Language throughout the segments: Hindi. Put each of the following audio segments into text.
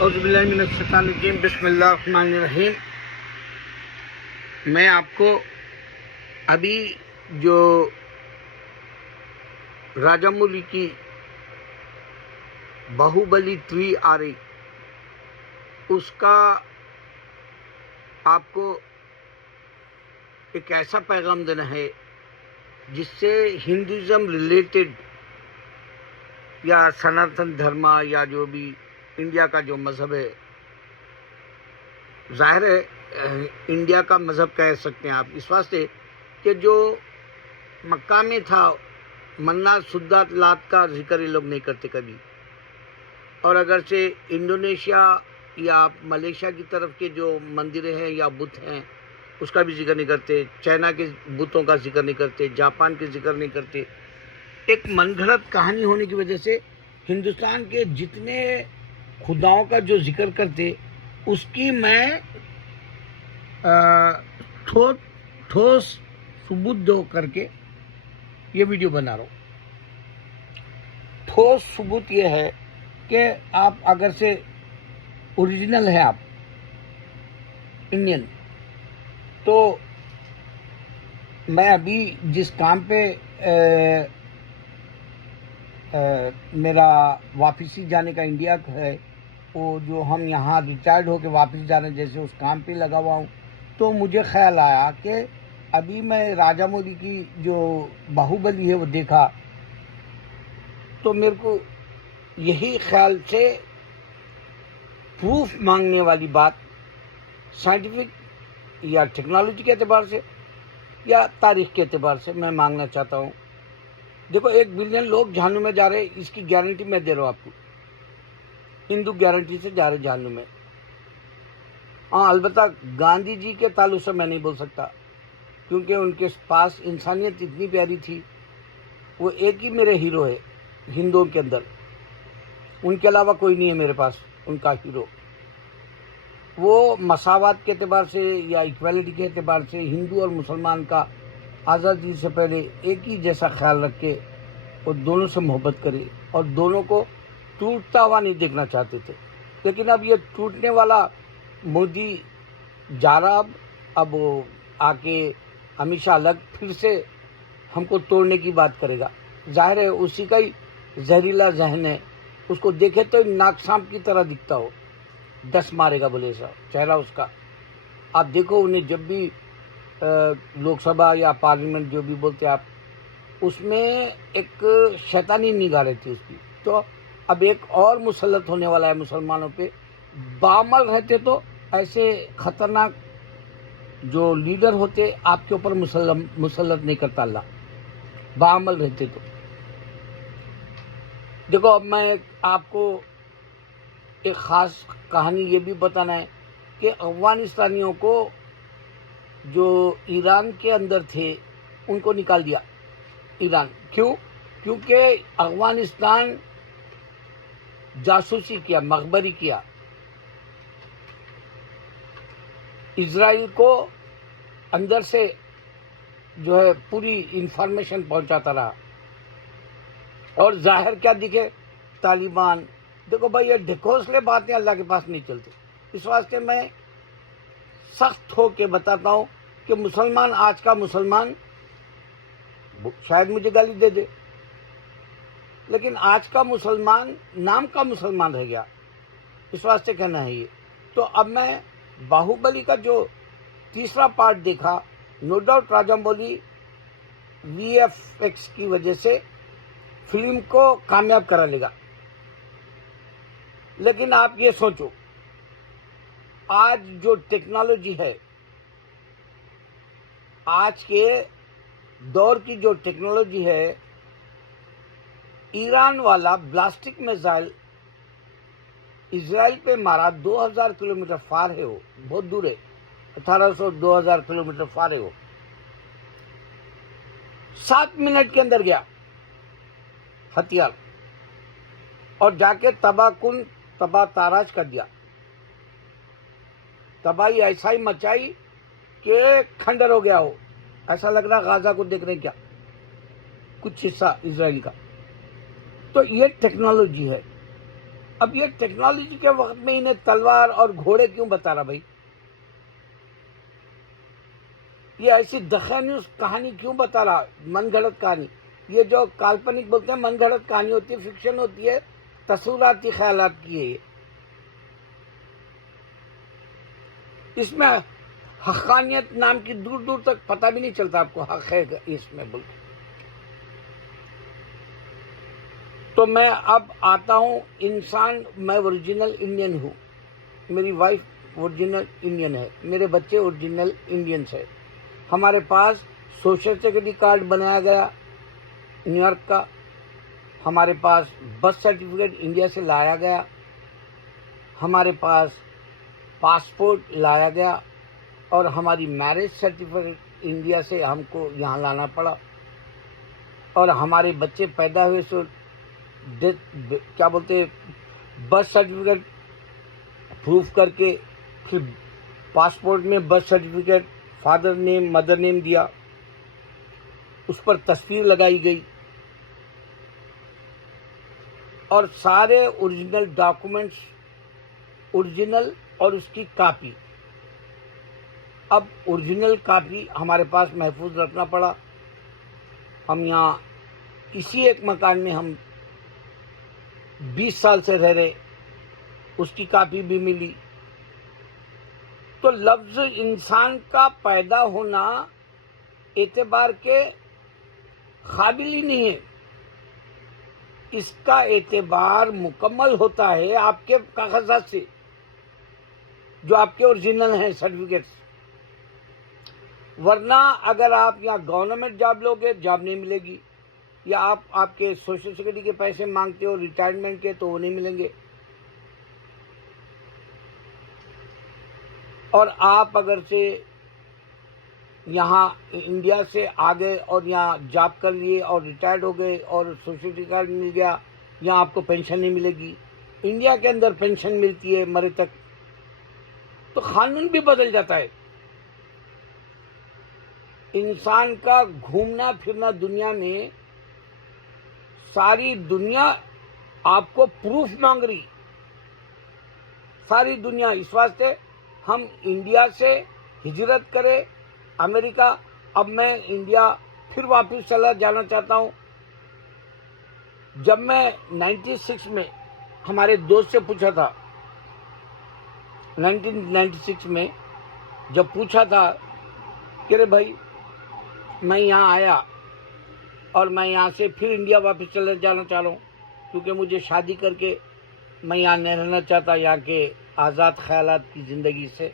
औज़ुबिल्लाहिमिनश्शैतानिर्रजीम बिस्मिल्लाहिर्रहमानिर्रहीम। मैं आपको अभी जो राजामौली की बाहुबली 3 आ रही, उसका आपको एक ऐसा पैगाम देना है जिससे हिंदुज़म रिलेटेड या सनातन धर्म या जो भी इंडिया का जो मज़हब है, ज़ाहिर है इंडिया का मज़हब कह सकते हैं आप, इस वास्ते कि जो मक्का में था मन्ना सुद्दात लात का जिक्र ये लोग नहीं करते कभी, और अगर से इंडोनेशिया या मलेशिया की तरफ के जो मंदिरें हैं या बुत हैं उसका भी जिक्र नहीं करते, चाइना के बुतों का जिक्र नहीं करते, जापान के जिक्र नहीं करते। एक मनगढ़ंत कहानी होने की वजह से हिंदुस्तान के जितने खुदाओं का जो जिक्र करते उसकी मैं ठोस सबूत दो करके ये वीडियो बना रहा हूँ। ठोस सबूत ये है कि आप अगर से ओरिजिनल है, आप इंडियन, तो मैं अभी जिस काम पे मेरा वापसी जाने का इंडिया है, वो जो हम यहाँ रिटायर्ड होकर वापस जाने जैसे उस काम पे लगा हुआ हूँ, तो मुझे ख्याल आया कि अभी मैं राजामौली की जो बाहुबली है वो देखा, तो मेरे को यही ख्याल से प्रूफ मांगने वाली बात साइंटिफिक या टेक्नोलॉजी के एतबार से या तारीख के एतबार से मैं मांगना चाहता हूँ। देखो, 1 बिलियन लोग जहन्नुम में जा रहे, इसकी गारंटी मैं दे रहा हूँ आपको, हिंदू गारंटी से जा रहे जहन्नुम में। हाँ, अलबत्ता गांधी जी के ताल्लुक से मैं नहीं बोल सकता, क्योंकि उनके पास इंसानियत इतनी प्यारी थी। वो एक ही मेरे हीरो है हिंदुओं के अंदर, उनके अलावा कोई नहीं है मेरे पास उनका हीरो। वो मसावत के एतबार से या इक्वालिटी के एतबार से हिंदू और मुसलमान का आज़ादी से पहले एक ही जैसा ख्याल रख के वो दोनों से मोहब्बत करे और दोनों को टूटता हुआ नहीं देखना चाहते थे। लेकिन अब ये टूटने वाला मोदी जा रहा, अब वो आके हमेशा अलग फिर से हमको तोड़ने की बात करेगा। जाहिर है उसी का ही जहरीला जहन है, उसको देखे तो नाग सांप की तरह दिखता हो, 10 मारेगा बोले सा चेहरा उसका। आप देखो उन्हें जब भी लोकसभा या पार्लियामेंट जो भी बोलते आप, उसमें एक शैतानी निगाह रहती है उसकी। तो अब एक और मुसल्लत होने वाला है मुसलमानों पे। बामल रहते तो ऐसे खतरनाक जो लीडर होते आपके ऊपर मुसल्लत नहीं करता अल्लाह, बामल रहते तो। देखो, अब मैं आपको एक ख़ास कहानी ये भी बताना है कि अफगानिस्तानियों को जो ईरान के अंदर थे उनको निकाल दिया ईरान। क्यों? क्योंकि अफगानिस्तान जासूसी किया, मखबरी किया, इजराइल को अंदर से जो है पूरी इंफॉर्मेशन पहुंचाता रहा। और जाहिर क्या दिखे, तालिबान। देखो भाई, ये ढकोसले बातें अल्लाह के पास नहीं चलती। इस वास्ते मैं सख्त हो के बताता हूँ कि मुसलमान, आज का मुसलमान शायद मुझे गाली दे दे, लेकिन आज का मुसलमान नाम का मुसलमान रह गया, इस वास्ते कहना है ये। तो अब मैं बाहुबली का जो तीसरा पार्ट देखा, नो डाउट राजामौली VFX की वजह से फिल्म को कामयाब करा लेगा। लेकिन आप ये सोचो, आज जो टेक्नोलॉजी है, आज के दौर की जो टेक्नोलॉजी है, ईरान वाला ब्लास्टिक मिसाइल इजराइल पे मारा, 2000 किलोमीटर फार है, वो बहुत दूर है, 1800-2000 किलोमीटर फार है वो। 7 मिनट के अंदर गया हथियार और जाके तबाह ताराज कर दिया। तबाही ऐसा ही मचाई कि खंडर हो गया हो, ऐसा लग रहा गाजा को देख रहे क्या, कुछ हिस्सा इजराइल का। तो ये टेक्नोलॉजी है। अब ये टेक्नोलॉजी के वक्त में इन्हें तलवार और घोड़े क्यों बता रहा भाई? ये ऐसी दखनीस कहानी क्यों बता रहा, मनगढ़ंत कहानी? ये जो काल्पनिक बोलते हैं मनगढ़ंत कहानी होती है, फिक्शन होती है, तस्वुराती ख्यालात की है ये। इसमें हक़ानियत नाम की दूर दूर तक पता भी नहीं चलता आपको हक है इसमें बोल। तो मैं अब आता हूं इंसान, मैं ओरिजिनल इंडियन हूं, मेरी वाइफ ओरिजिनल इंडियन है, मेरे बच्चे ओरिजिनल इंडियंस है। हमारे पास सोशल सिक्योरिटी कार्ड बनाया गया न्यूयॉर्क का, हमारे पास बर्थ सर्टिफिकेट इंडिया से लाया गया, हमारे पास पासपोर्ट लाया गया, और हमारी मैरिज सर्टिफिकेट इंडिया से हमको यहाँ लाना पड़ा, और हमारे बच्चे पैदा हुए सो क्या बोलते बर्थ सर्टिफिकेट प्रूफ करके, फिर पासपोर्ट में birth certificate father name mother name दिया, उस पर तस्वीर लगाई गई, और सारे ओरिजिनल डॉक्यूमेंट्स ओरिजिनल और उसकी कॉपी। अब ओरिजिनल कॉपी हमारे पास महफूज रखना पड़ा। हम यहाँ इसी एक मकान में हम 20 साल से रह रहे, उसकी कॉपी भी मिली। तो लफ्ज इंसान का पैदा होना एतबार के काबिल ही नहीं है। इसका एतबार मुकम्मल होता है आपके कागजात से, जो आपके ओरिजिनल हैं सर्टिफिकेट्स। वरना अगर आप यहाँ गवर्नमेंट जॉब लोगे, जॉब नहीं मिलेगी, या आप आपके सोशल सिक्योरिटी के पैसे मांगते हो रिटायरमेंट के, तो वो नहीं मिलेंगे। और आप अगर से यहाँ इंडिया से आ गए और यहाँ जॉब कर लिए और रिटायर्ड हो गए और सोशल सिक्योरिटी कार्ड मिल गया, यहाँ आपको पेंशन नहीं मिलेगी। इंडिया के अंदर पेंशन मिलती है मरे तक, तो कानून भी बदल जाता है। इंसान का घूमना फिरना दुनिया में, सारी दुनिया आपको प्रूफ मांग रही, सारी दुनिया। इस वास्ते हम इंडिया से हिजरत करें अमेरिका। अब मैं इंडिया फिर वापस चला जाना चाहता हूं। जब मैं 96 में हमारे दोस्त से पूछा था, 1996 में जब पूछा था कि अरे भाई मैं यहाँ आया और मैं यहाँ से फिर इंडिया वापस चले जाना चाह रहा हूँ, क्योंकि मुझे शादी करके मैं यहाँ नहीं रहना चाहता, यहाँ के आज़ाद ख़यालात की ज़िंदगी से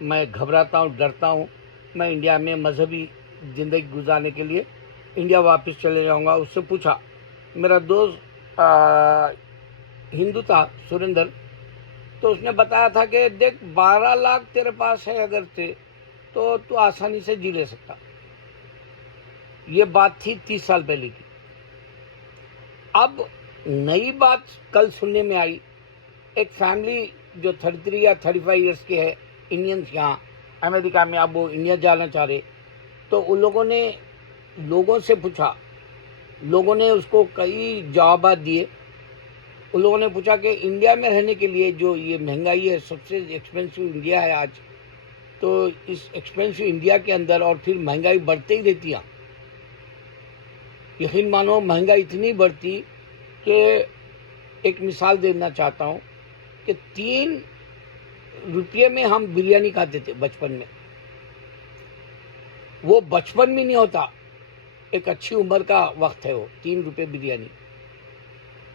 मैं घबराता हूँ, डरता हूँ। मैं इंडिया में मजहबी ज़िंदगी गुजारने के लिए इंडिया वापस चले जाऊँगा। उससे पूछा, मेरा दोस्त हिंदू था सुरेंद्र, तो उसने बताया था कि देख 12 लाख तेरे पास है अगर से, तो तू आसानी से जी ले सकता। ये बात थी 30 साल पहले की। अब नई बात कल सुनने में आई, एक फैमिली जो 33 या 35 इयर्स के है, इंडियंस यहाँ अमेरिका में, अब वो इंडिया जाना चाह रहे, तो उन लोगों ने लोगों से पूछा, लोगों ने उसको कई जवाब दिए। उन लोगों ने पूछा कि इंडिया में रहने के लिए जो ये महंगाई है, सबसे एक्सपेंसिव इंडिया है आज, तो इस एक्सपेंसिव इंडिया के अंदर और फिर महंगाई बढ़ते ही रहती है। यकीन मानो महंगाई इतनी बढ़ती कि एक मिसाल देना चाहता हूँ कि 3 रुपये में हम बिरयानी खाते थे बचपन में। वो बचपन में नहीं होता, एक अच्छी उम्र का वक्त है वो, 3 रुपये बिरयानी।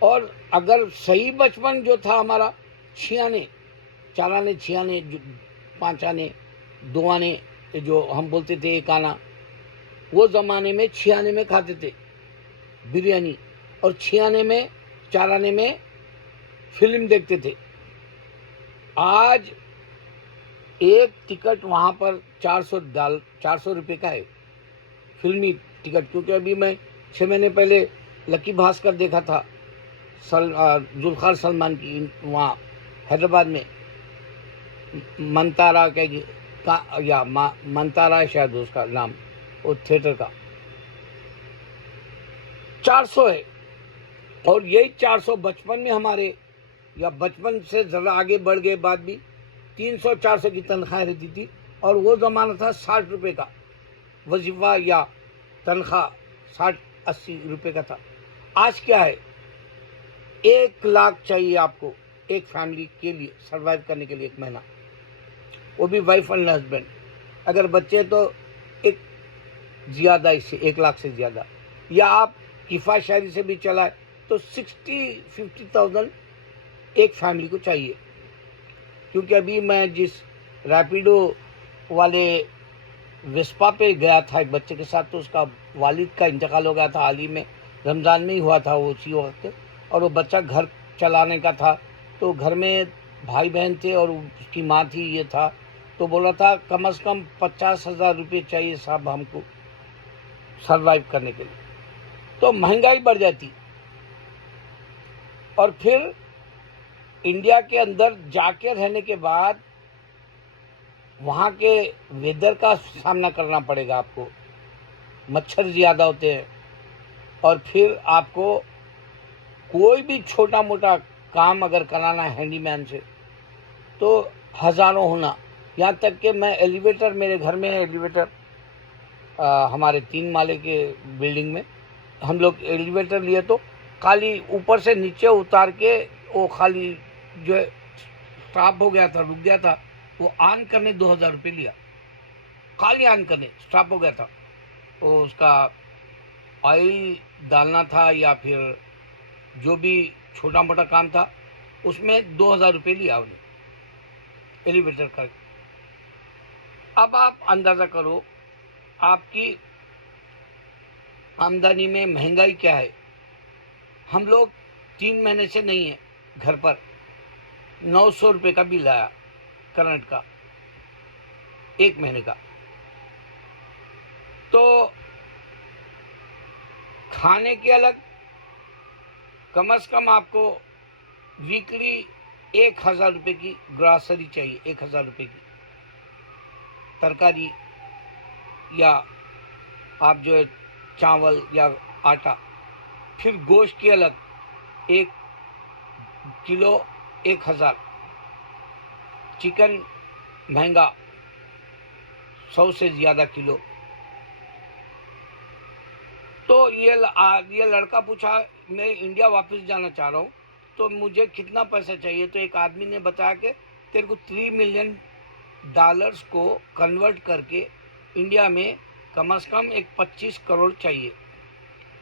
और अगर सही बचपन जो था हमारा, 6 आने 4 आने 6 आने 5 आने 2 आने जो हम बोलते थे, 1 आना, वो ज़माने में 6 आने में खाते थे बिरयानी, और 6 आने में 4 आने में फिल्म देखते थे। आज एक टिकट वहाँ पर 400 रुपये का है, फिल्मी टिकट। क्योंकि अभी मैं 6 महीने पहले लकी भास्कर देखा था, जुल्फ़ार सलमान की, वहाँ हैदराबाद में मंतारा मंतारा शायद उसका नाम, वो थिएटर का 400 है। और यही 455 में हमारे, या बचपन से ज़रा आगे बढ़ गए बाद भी 300-400 की तनख्वाह रहती थी, और वो ज़माना था 60 रुपये का वजीफ़ा या तनख्वाह, 60-80 रुपये का था। आज क्या है, 1 लाख चाहिए आपको एक फैमिली के लिए सर्वाइव करने के लिए, एक महीना, वो भी वाइफ एंड हस्बैंड। अगर बच्चे तो एक ज़्यादा, इससे 1 लाख से ज़्यादा, या आप किफ़ायत शायरी से भी चलाए तो 60-50,000 एक फैमिली को चाहिए। क्योंकि अभी मैं जिस रैपिडो वाले वेस्पा पे गया था एक बच्चे के साथ, तो उसका वालिद का इंतकाल हो गया था, हाल ही में रमज़ान में ही हुआ था वो उसी वक्त, और वो बच्चा घर चलाने का था, तो घर में भाई बहन थे और उसकी माँ थी, ये था, तो बोला था कम से कम 50,000 रुपये चाहिए साहब हमको सर्वाइव करने के लिए। तो महंगाई बढ़ जाती, और फिर इंडिया के अंदर जाके रहने के बाद वहाँ के वेदर का सामना करना पड़ेगा आपको, मच्छर ज़्यादा होते हैं, और फिर आपको कोई भी छोटा मोटा काम अगर कराना है हैंडीमैन से तो हज़ारों होना। यहाँ तक कि मैं एलिवेटर, मेरे घर में है एलिवेटर, हमारे 3 माले के बिल्डिंग में हम लोग एलिवेटर लिए, तो खाली ऊपर से नीचे उतार के वो खाली जो है स्टॉप हो गया था, रुक गया था, वो ऑन करने 2000 रुपये लिया, खाली ऑन करने स्टॉप हो गया था। वो उसका ऑयल डालना था या फिर जो भी छोटा मोटा काम था, उसमें 2000 रुपये लिया उन्हें एलिवेटर का। अब आप अंदाज़ा करो आपकी आमदनी में महंगाई क्या है। हम लोग 3 महीने से नहीं है घर पर, 900 रुपये का बिल आया करंट का 1 महीने का। तो खाने के अलग, कम से कम आपको वीकली 1000 रुपये की ग्रॉसरी चाहिए, 1000 रुपये की तरकारी, या आप जो है चावल या आटा। फिर गोश्त की अलग, 1 किलो 1000, चिकन महंगा 100 से ज़्यादा किलो। तो ये लड़का पूछा मैं इंडिया वापस जाना चाह रहा हूँ, तो मुझे कितना पैसा चाहिए। तो एक आदमी ने बताया कि तेरे को $3 मिलियन को कन्वर्ट करके इंडिया में कम से कम एक 25 करोड़ चाहिए।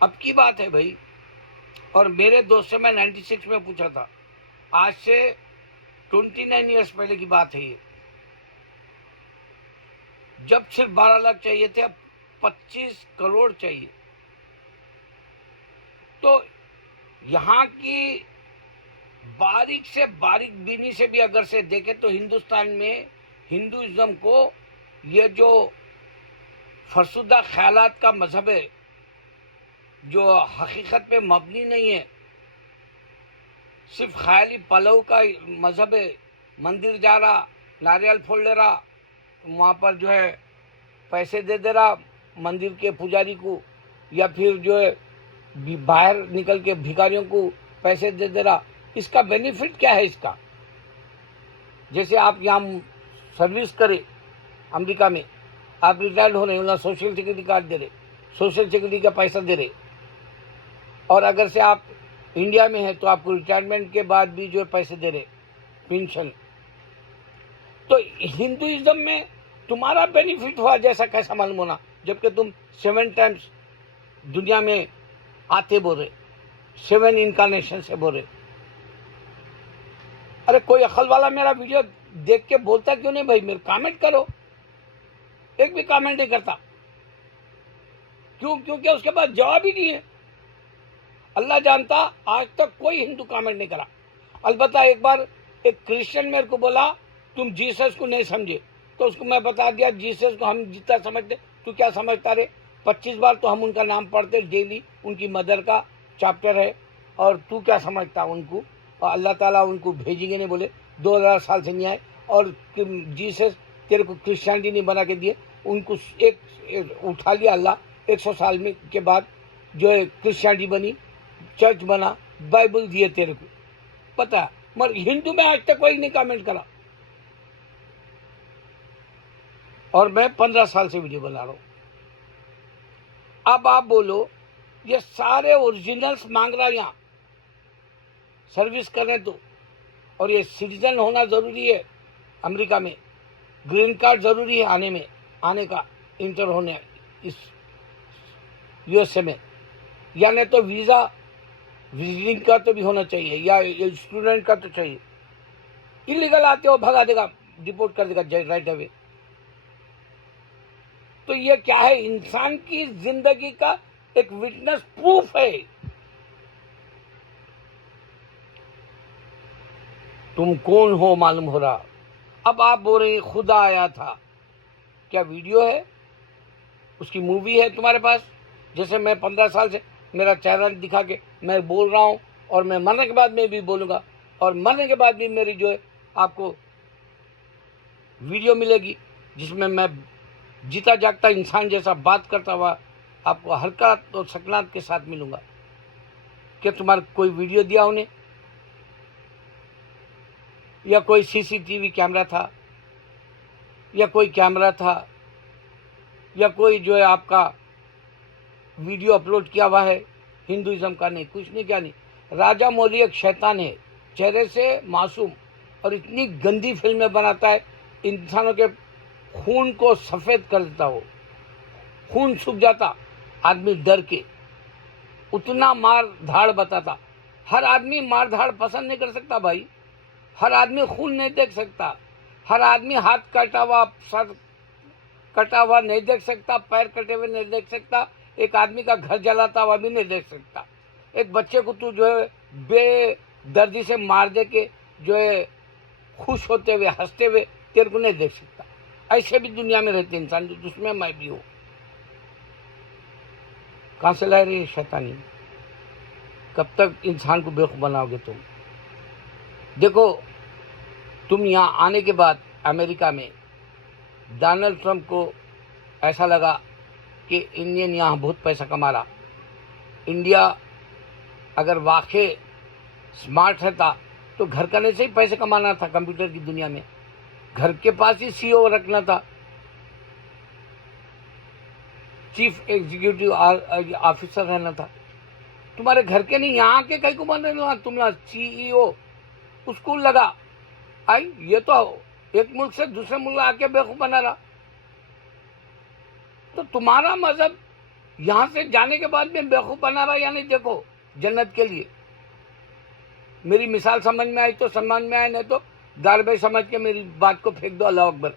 अब की बात है भाई, और मेरे दोस्त से मैं 96 में पूछा था, आज से 29 ईयर्स पहले की बात है ये, जब सिर्फ 12 लाख चाहिए थे, अब 25 करोड़ चाहिए। तो यहाँ की बारीक से बारीक बीनी से भी अगर से देखें तो हिंदुस्तान में हिंदुइज्म को ये जो फरसुदा ख्यालात का मजहब है, जो हकीकत पे मबनी नहीं है, सिर्फ ख्याली पलव का मजहब है, मंदिर जा रहा, नारियल फोड़ ले रहा, वहाँ पर जो है पैसे दे दे रहा मंदिर के पुजारी को, या फिर जो है बाहर निकल के भिखारियों को पैसे दे दे रहा। इसका बेनिफिट क्या है इसका? जैसे आप यहाँ सर्विस करें अमेरिका में, आप रिटायर्ड हो रहे हो ना, सोशल सिक्योरिटी कार्ड दे रहे, सोशल सिक्योरिटी का पैसा दे रहे, और अगर से आप इंडिया में है तो आपको रिटायरमेंट के बाद भी जो पैसे दे रहे, पेंशन। तो हिंदुइज्म में तुम्हारा बेनिफिट हुआ जैसा कैसा मालूम होना, जबकि तुम 7 टाइम्स दुनिया में आते बोल रहे, 7 इनकारनेशन से बोल रहे। अरे कोई अक्ल वाला मेरा वीडियो देख के बोलता क्यों नहीं भाई? मेरे कमेंट करो। एक भी कमेंट नहीं करता, क्यों? क्योंकि उसके पास जवाब ही नहीं है। अल्लाह जानता, आज तक कोई हिंदू कमेंट नहीं करा। अलबत्ता एक बार एक क्रिश्चियन मेरे को बोला तुम जीसस को नहीं समझे, तो उसको मैं बता दिया जीसस को हम जितना समझते तू क्या समझता रे, 25 बार तो हम उनका नाम पढ़ते डेली, उनकी मदर का चैप्टर है, और तू क्या समझता उनको? और अल्लाह ताला उनको भेजेंगे नहीं, बोले 2000 साल से नहीं आए, और जीसस तेरे को क्रिश्चियनिटी नहीं बना के दिए, उनको एक उठा लिया अल्लाह 100 साल में के बाद जो है क्रिश्चियनिटी बनी, चर्च बना, बाइबल दिए तेरे को, पता है, मगर हिंदू में आज तक कोई नहीं कमेंट करा। और मैं 15 साल से वीडियो बना रहा हूं। अब आप बोलो, ये सारे ओरिजिनल्स मांग रहा यहां सर्विस करें तो, और ये सिटीजन होना जरूरी है अमेरिका में, ग्रीन कार्ड जरूरी है आने का, इंटर होने इस यूएसए में, या नहीं तो वीजा विजिटिंग का तो भी होना चाहिए, या स्टूडेंट का तो चाहिए। इलीगल आते हो भगा देगा, डिपोर्ट कर देगा राइट अवे। तो ये क्या है, इंसान की जिंदगी का एक विटनेस प्रूफ है। तुम कौन हो मालूम हो रहा। अब आप बोल रहे खुदा आया था, क्या वीडियो है उसकी, मूवी है तुम्हारे पास? जैसे मैं 15 साल से मेरा चेहरा दिखा के मैं बोल रहा हूं, और मैं मरने के बाद में भी बोलूंगा, और मरने के बाद भी मेरी जो है आपको वीडियो मिलेगी, जिसमें मैं जीता जागता इंसान जैसा बात करता हुआ आपको हरकत और सकनात के साथ मिलूंगा। क्या तुम्हारा कोई वीडियो दिया उन्हें, या कोई सीसीटीवी कैमरा था, या कोई कैमरा था, या कोई जो है आपका वीडियो अपलोड किया हुआ है हिंदुइज्म का? नहीं, कुछ नहीं, क्या नहीं। राजा मौली एक शैतान है, चेहरे से मासूम, और इतनी गंदी फिल्में बनाता है, इंसानों के खून को सफेद कर देता हो, खून सूख जाता आदमी डर के, उतना मार धाड़ बताता। हर आदमी मार धाड़ पसंद नहीं कर सकता भाई, हर आदमी खून नहीं देख सकता, हर आदमी हाथ कटा हुआ, सर कटा हुआ नहीं देख सकता, पैर कटे हुए नहीं देख सकता, एक आदमी का घर जलाता हुआ भी नहीं देख सकता। एक बच्चे को तू जो है बेदर्दी से मार दे के जो है खुश होते हुए हंसते हुए तेरे को नहीं देख सकता। ऐसे भी दुनिया में रहते इंसान, जिसमें मैं भी हूं। कहां से ला रही है शैतानी? कब तक इंसान को बेवकूफ बनाओगे तुम? देखो, तुम यहाँ आने के बाद अमेरिका में डोनाल्ड ट्रंप को ऐसा लगा कि इंडियन यहाँ बहुत पैसा कमा रहा, इंडिया अगर वाकई स्मार्ट रहता तो घर करने से ही पैसे कमाना था। कंप्यूटर की दुनिया में घर के पास ही सीईओ रखना था, चीफ एग्जीक्यूटिव ऑफिसर रहना था। तुम्हारे घर के नहीं, यहाँ के कहीं को बन रहे, तुम्हारा सीईओ स्कूल लगा आई, ये तो एक मुल्क से दूसरे मुल्क आके बेवकूफ बना रहा। तो तुम्हारा मजहब यहां से जाने के बाद में बेवकूफ बना रहा या नहीं? देखो, जन्नत के लिए मेरी मिसाल समझ में आई तो सम्मान में आए, नहीं तो गार्बेज समझ के मेरी बात को फेंक दो। अल्लाह अकबर।